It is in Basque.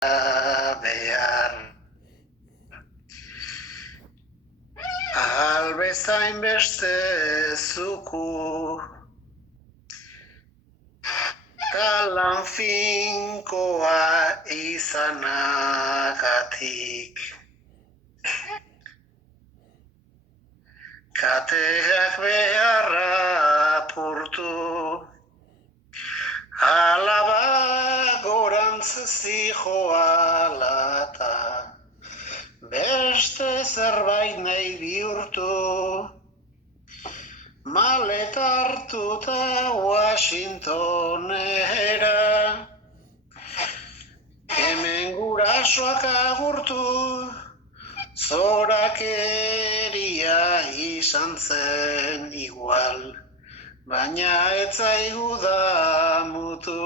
behar. Albezain beste zuku, talan finkoa izanagatik. Kateak beharra apurtu, alaba gorantz zijoalata, beste zerbait nahi bihurtu, maleta hartuta Washingtonera, hemen gurasoak agurtu, zorakeria izan zen igual, baina ez zaigu damutu.